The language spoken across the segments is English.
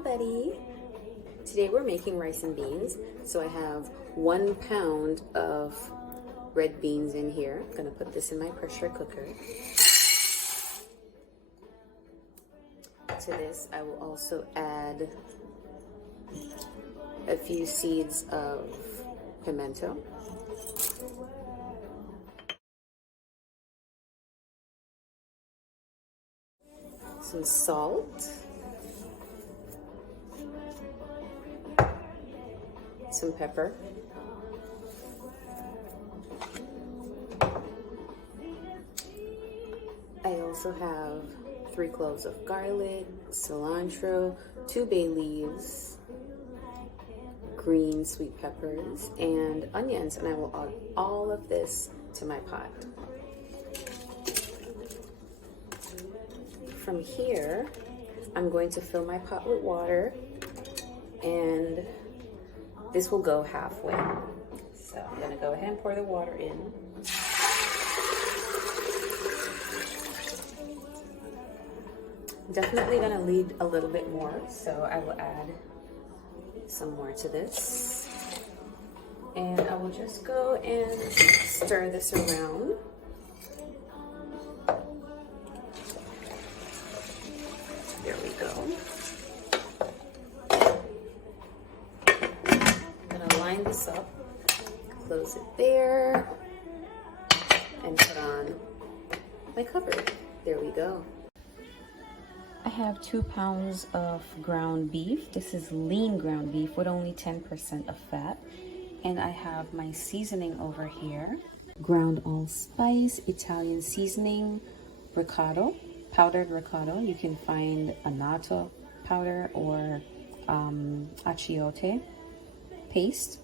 everybody! Today we're making rice and beans. So I have 1 pound of red beans in here. I'm gonna put this in my pressure cooker. To this I will also add a few seeds of pimento. Some salt. Some pepper. I also have 3 cloves of garlic, cilantro, 2 bay leaves, green sweet peppers, and onions, and I will add all of this to my pot. From here, I'm going to fill my pot with water, and this will go halfway. So I'm gonna go ahead and pour the water in. Definitely gonna need a little bit more, so I will add some more to this. And I will just go and stir this around. There we go. I'm gonna line this up, close it there, and put on my cover. There we go. I have 2 pounds of ground beef. This is lean ground beef with only 10% of fat. And I have my seasoning over here. Ground allspice, Italian seasoning, ricotta, powdered ricotta. You can find annatto powder or achiote paste.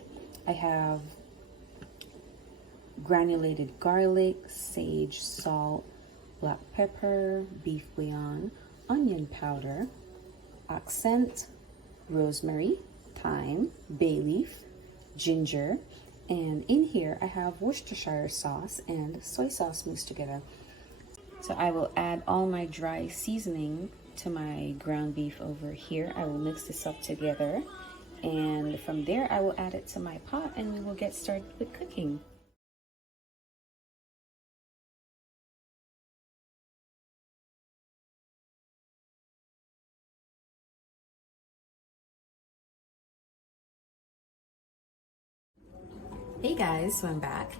I have granulated garlic, sage, salt, black pepper, beef bouillon, onion powder, accent, rosemary, thyme, bay leaf, ginger, and in here I have Worcestershire sauce and soy sauce mixed together. So I will add all my dry seasoning to my ground beef over here. I will mix this up together, and from there I will add it to my pot and we will get started with cooking. Hey guys, so I'm back.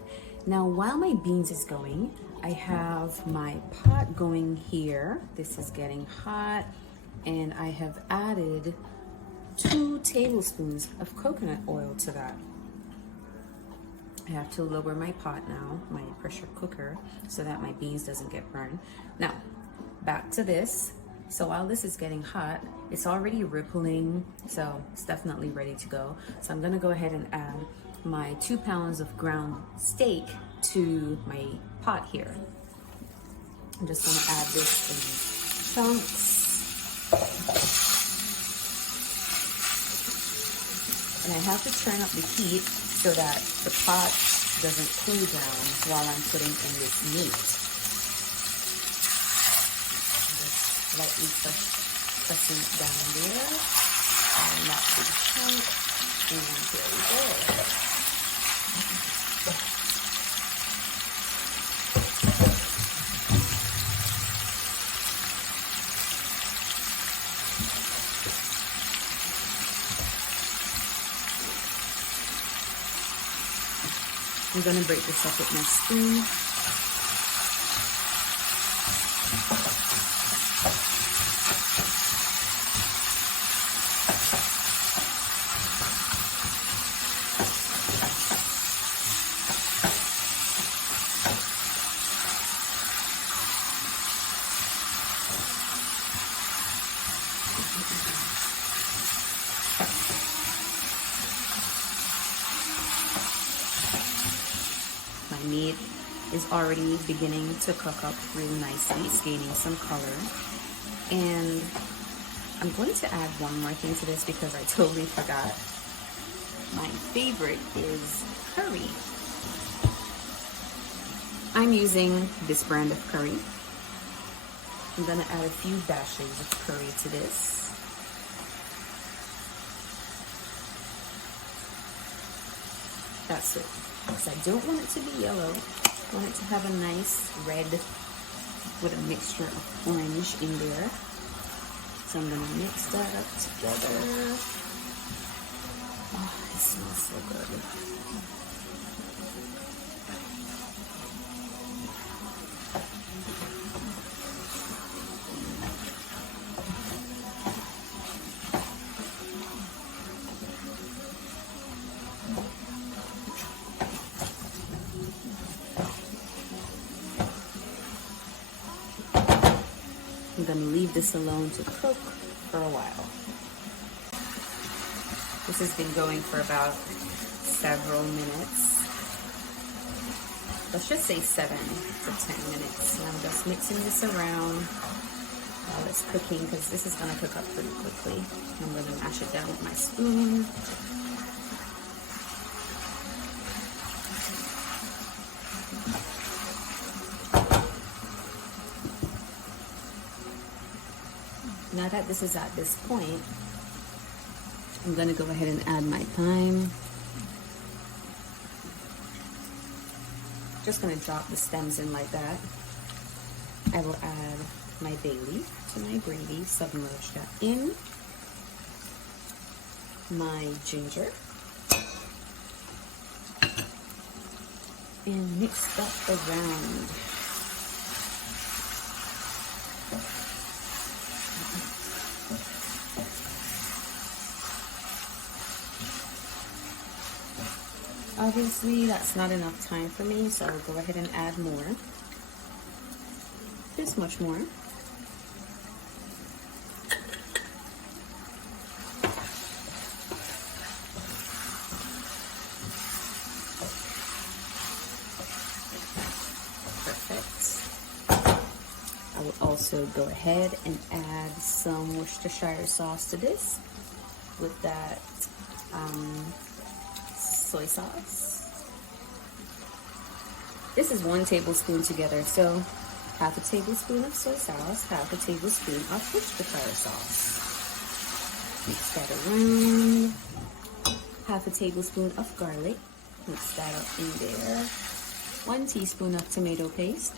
Now while my beans is going, I have my pot going here. This is getting hot, and I have added 2 tablespoons of coconut oil to that. I have to lower my pot now, my pressure cooker, so that my beans doesn't get burned. Now, back to this. So while this is getting hot, it's already rippling, so it's definitely ready to go. So I'm gonna go ahead and add my 2 pounds of ground steak to my pot here. I'm just gonna add this in chunks. And I have to turn up the heat so that the pot doesn't cool down while I'm putting in this meat. Just lightly pressing it down there. And that's the chunk. And here we go. I'm going to break this up with my spoon. My meat is already beginning to cook up really nicely. It's gaining some color. And I'm going to add one more thing to this because I totally forgot. My favorite is curry. I'm using this brand of curry. I'm gonna add a few dashes of curry to this. That's it. Because I don't want it to be yellow. I want it to have a nice red with a mixture of orange in there. So I'm gonna mix that up together. Oh, it smells so good. I'm going to leave this alone to cook for a while. This has been going for about several minutes. Let's just say 7 to 10 minutes. And I'm just mixing this around while it's cooking because this is going to cook up pretty quickly. I'm going to mash it down with my spoon. Now that this is at this point, I'm going to go ahead and add my thyme. Just going to drop the stems in like that. I will add my bay leaf to my gravy, submerge that in. My ginger. And mix that around. Obviously, that's not enough time for me, so I'll go ahead and add more. This much more. Perfect. I will also go ahead and add some Worcestershire sauce to this with that soy sauce. This is 1 tablespoon together, so half a tablespoon of soy sauce, half a tablespoon of Worcestershire sauce. Mix that around. Half a tablespoon of garlic. Mix that up in there. 1 teaspoon of tomato paste.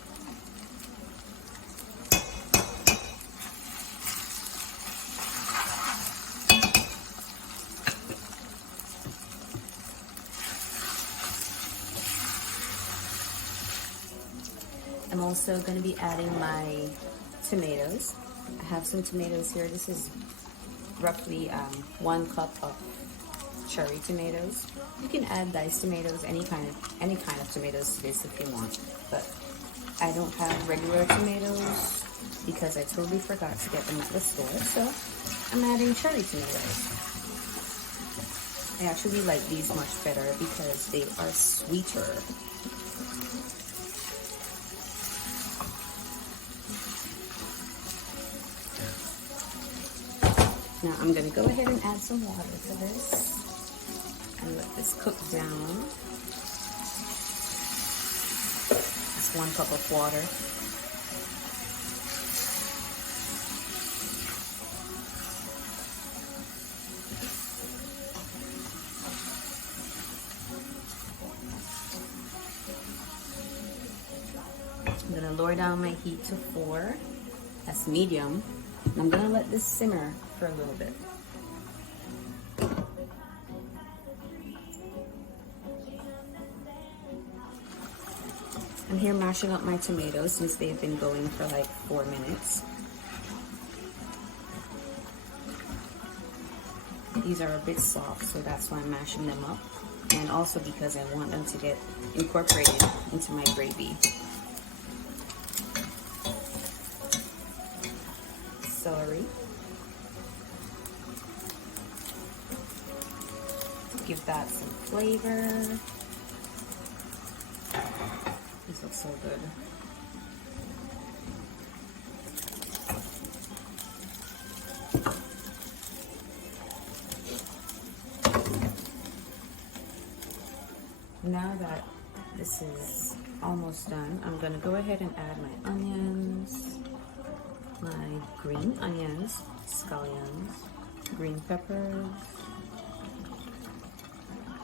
I'm also going to be adding my tomatoes. I have some tomatoes here. This is roughly 1 cup of cherry tomatoes. You can add diced tomatoes, any kind of tomatoes to this if you want. But I don't have regular tomatoes because I totally forgot to get them at the store. So I'm adding cherry tomatoes. I actually like these much better because they are sweeter. Now I'm going to go ahead and add some water to this and let this cook down. Just 1 cup of water. I'm going to lower down my heat to 4. That's medium. And I'm going to let this simmer for a little bit. I'm here mashing up my tomatoes since they've been going for like 4 minutes. These are a bit soft, so that's why I'm mashing them up. And also because I want them to get incorporated into my gravy. Celery. Give that some flavor. These look so good. Now that this is almost done, I'm going to go ahead and add my onions, my green onions, scallions, green peppers,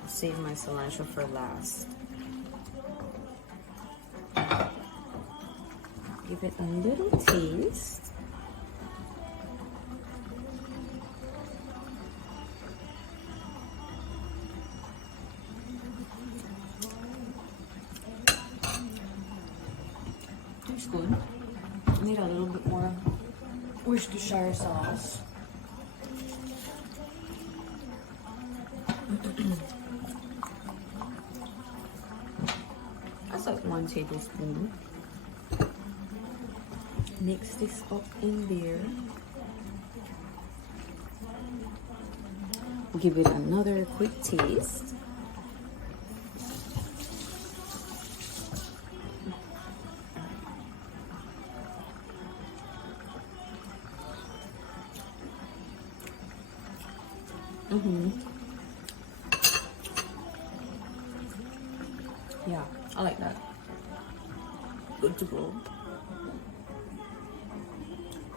Save my cilantro for last. Give it a little taste. It's good. I need a little bit more Worcestershire sauce. That's like 1 tablespoon. Mix this up in there. Give it another quick taste. Yeah, I like that. Good to go.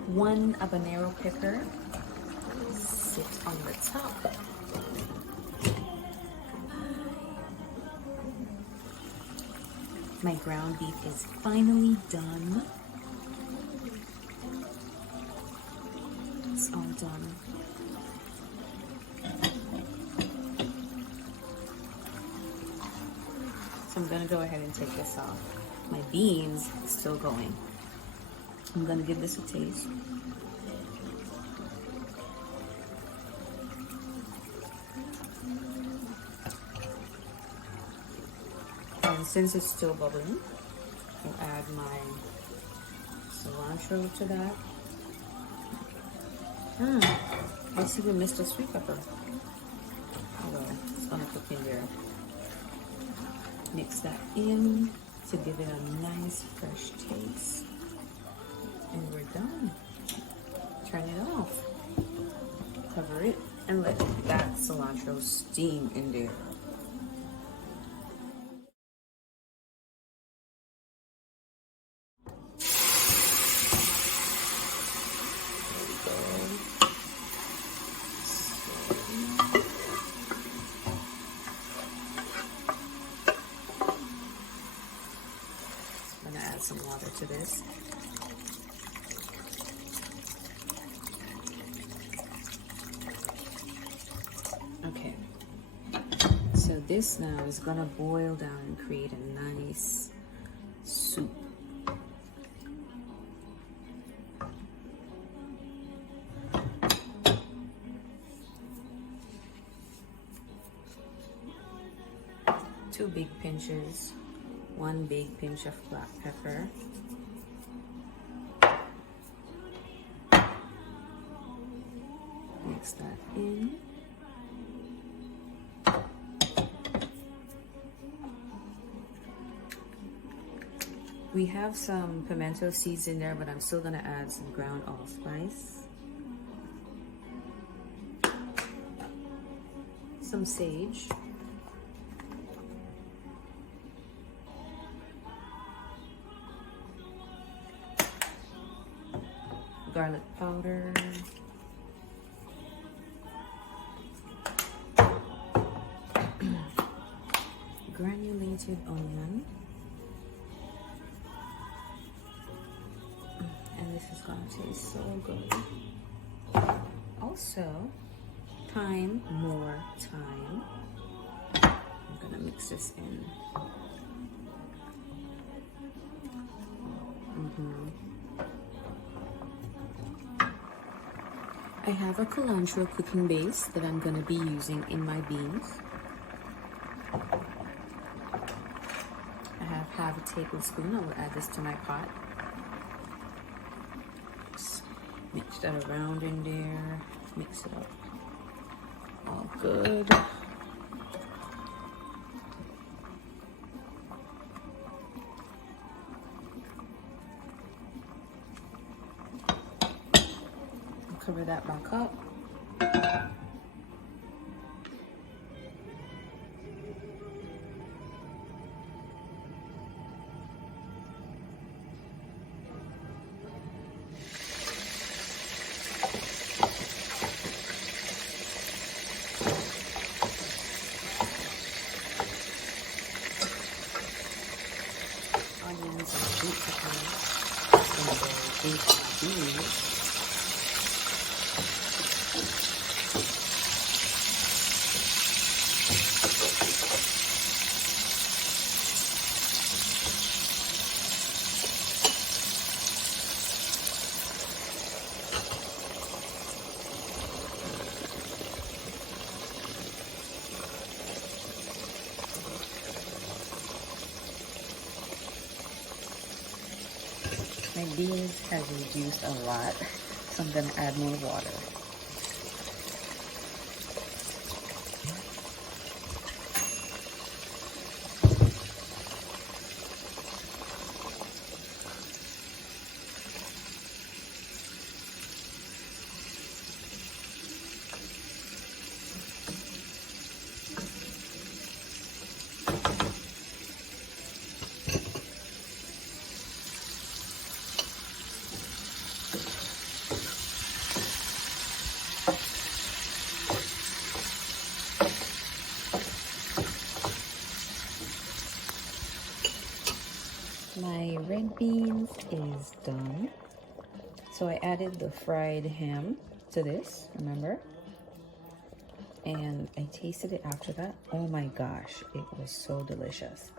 1 habanero pepper sits on the top. My ground beef is finally done. It's all done. So I'm gonna go ahead and take this off. My beans still going. I'm gonna give this a taste. And since it's still bubbling, I'll add my cilantro to that. I see we missed a sweet pepper. Oh well, it's gonna cook in there. Mix that in to give it a nice fresh taste. And we're done. Turn it off. Cover it and let that cilantro steam in there. I'm gonna add some water to this. Okay, so this now is gonna boil down and create a nice soup. Two big pinches, 1 big pinch of black pepper. Mix that in. We have some pimento seeds in there, but I'm still gonna add some ground allspice. Some sage. Garlic powder. Granulated onion. And this is gonna taste so good. Also, more thyme. I'm gonna mix this in. I have a cilantro cooking base that I'm gonna be using in my beans. I have half a tablespoon. I will add this to my pot. Just mix that around in there. Mix it up. All good. Cover that back up. these. My beans have reduced a lot, so I'm gonna add more water. My red beans is done. So I added the fried ham to this, remember? And I tasted it after that. Oh my gosh, it was so delicious.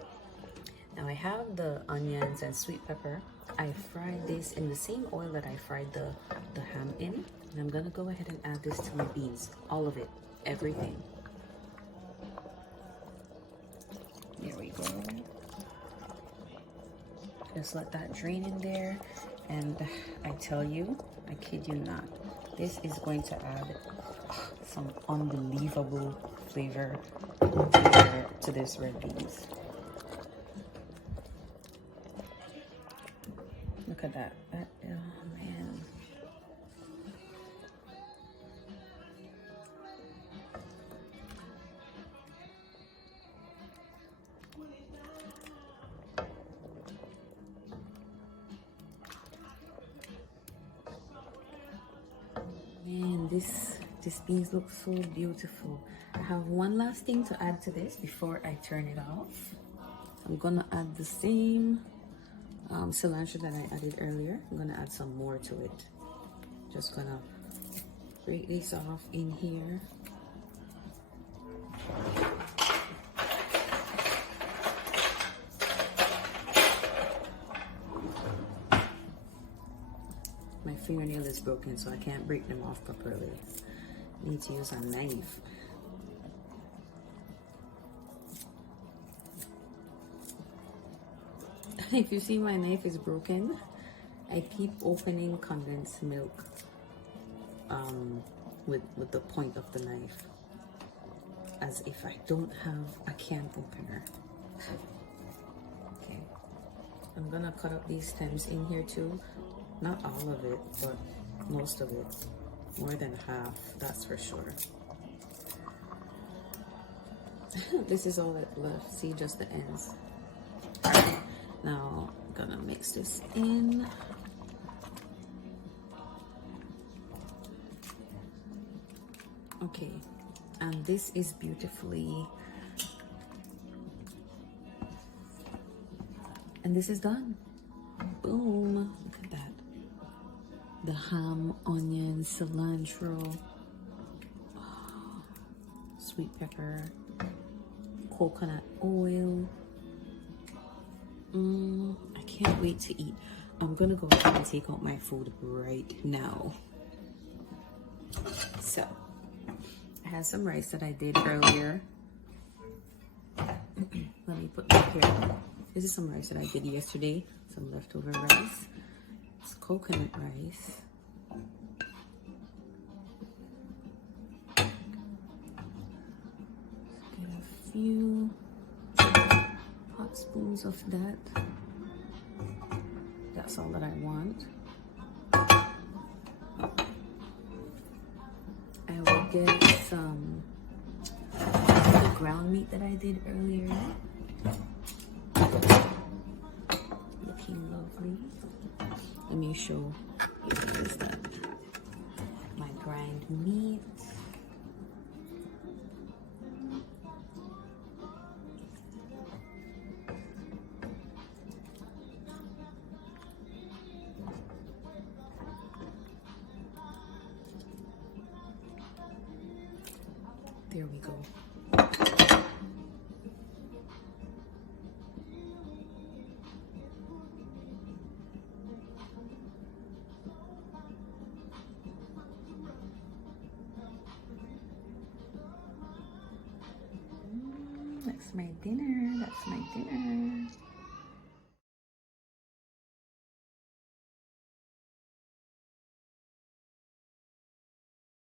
Now I have the onions and sweet pepper. I fried this in the same oil that I fried the ham in. And I'm gonna go ahead and add this to my beans. All of it, everything. There we go. Just let that drain in there. And I tell you, I kid you not, this is going to add some unbelievable flavor to this red beans. Look at that. Oh man. Man, this beans look so beautiful. I have one last thing to add to this before I turn it off. I'm gonna add the same cilantro that I added earlier. I'm gonna add some more to it. Just gonna break this off in here. My fingernail is broken, so I can't break them off properly. I need to use a knife. If you see my knife is broken, I keep opening condensed milk with the point of the knife, as if I don't have a can opener. Okay, I'm gonna cut up these stems in here too. Not all of it, but most of it. More than half, that's for sure. This is all that's left. See, just the ends. Now, I'm gonna mix this in. Okay, and this is beautifully, and this is done. Boom, look at that. The ham, onion, cilantro, sweet pepper, coconut oil. I can't wait to eat. I'm gonna go ahead and take out my food right now. So, I had some rice that I did earlier. Let me put that here. This is some rice that I did yesterday. Some leftover rice. It's coconut rice. Get a few hot spoons of that. That's all that I want. I will get some the ground meat that I did earlier. Looking lovely. Let me show you guys that. My grind meat. Here we go. That's my dinner. That's my dinner.